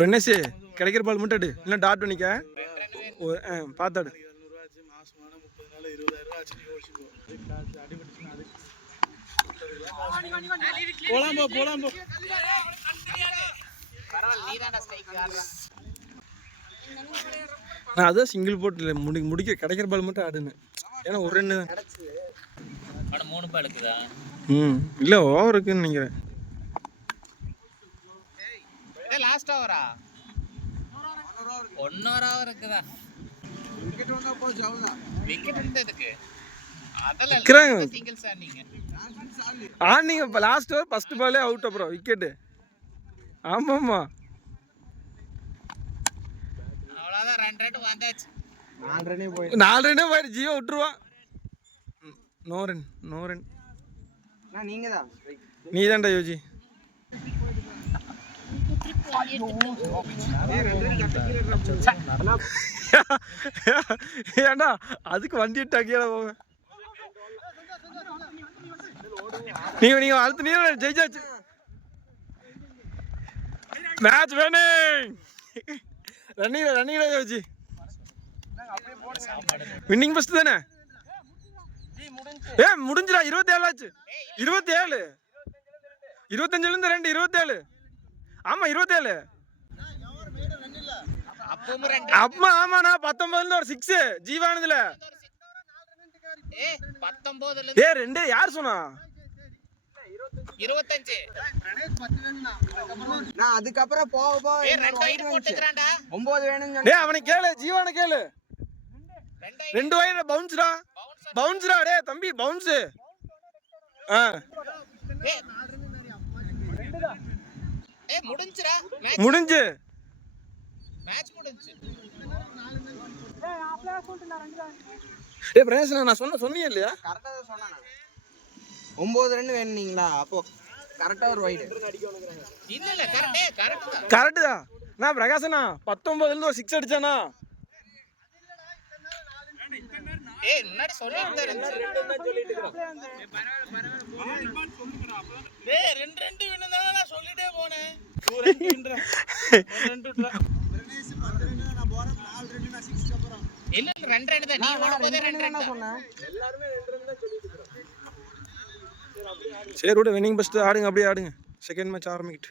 பெண்ணேசி கிடைக்கிற பால் மட்டும் இல்லை டாட் பண்ணிக்க பார்த்தாடு. நான் அதான் சிங்கிள் போட்டு முடிக்க கிடைக்கிற பால் மட்டும் ஆடுனேன். ஏன்னா ஒரு ரெண்டு தான். இல்லை ஓவர் இருக்குன்னு நினைக்கிறேன். லாஸ்ட் ஓவரா 1 ஓவர் இருக்குதா? விக்கெட் வந்தா போ ஜவுதா. விக்கெட் வந்ததுக்கு அதெல்லாம் சிங்கிள்ஸ் ஆடுனீங்க. இப்ப லாஸ்ட் ஓவர் ஃபர்ஸ்ட் பாலே அவுட் அப்புறம் விக்கெட். ஆமாமா அவ்வளவுதான். 2 ரன் வந்தாச்சு. 4 ரன்னே போயிடு. ஜியோ விட்டுருவான். No run. நீ தான்டா யோஜி. ஏண்டா அதுக்கு வண்டி விட்டாக்கியால போக. நீங்க அடுத்து நீ ஜெயிச்சாச்சு. மேட்ச் வேணும். ரன்னிங் யோஜி. வின்னிங் ஃபர்ஸ்ட் தானே? முடிஞ்சிடா. 27 ஆச்சு. 27 25ல இருந்து 2 27. ஆமா 27. அப்பா ஆமாண்ணா 19ல ஒரு 6 ஜீவானதுல. 19ல 2 யார் சொன்னா? 25. நான் அதுக்கப்புறம் போக 2 போட்டுக்கறான்டா. 9 வேணும்னு. டேய் அவனை கேளு, ஜீவான கேளு. 2 வைட் பவுன்ஸ்டா டேய் தம்பி பவுன்ஸ். முடிஞ்சு மேட்ச் முடிஞ்சு. பிரேஸ் நான் சொன்னீங்க இல்லையா? கரெக்ட்டா தான் சொன்னானே. 9 ரன் வேணும்ங்களா? அப்போ கரெக்ட்டா ஒரு வைட். இல்ல கரெக்ட் தான். நான் பிரகாசனா 19ல இருந்து ஒரு 6 அடிச்சானா? முன்னாடி சொல்லிட்டு இருந்துச்சு. டேய் 2 வின்னு தான நான் சொல்லிட்டே போனேன். 2 வின்டா. 2 விட்றா. பிரனேஷ் 10 ரன் நான் போறேன். 4 ரன் நான் 6 அப்புறம். இல்ல 2 ரன் தான். நீ ஓடும்போதே 2 ரன் தான் சொன்னேன். எல்லாரும் 2 ரன் தான் சொல்லிட்டு இருக்காங்க. சரி விடு. வின்னிங் ஃபர்ஸ்ட் ஆடுங்க. அப்படியே ஆடுங்க. Second match ஆரம்பிக்கிட்டு.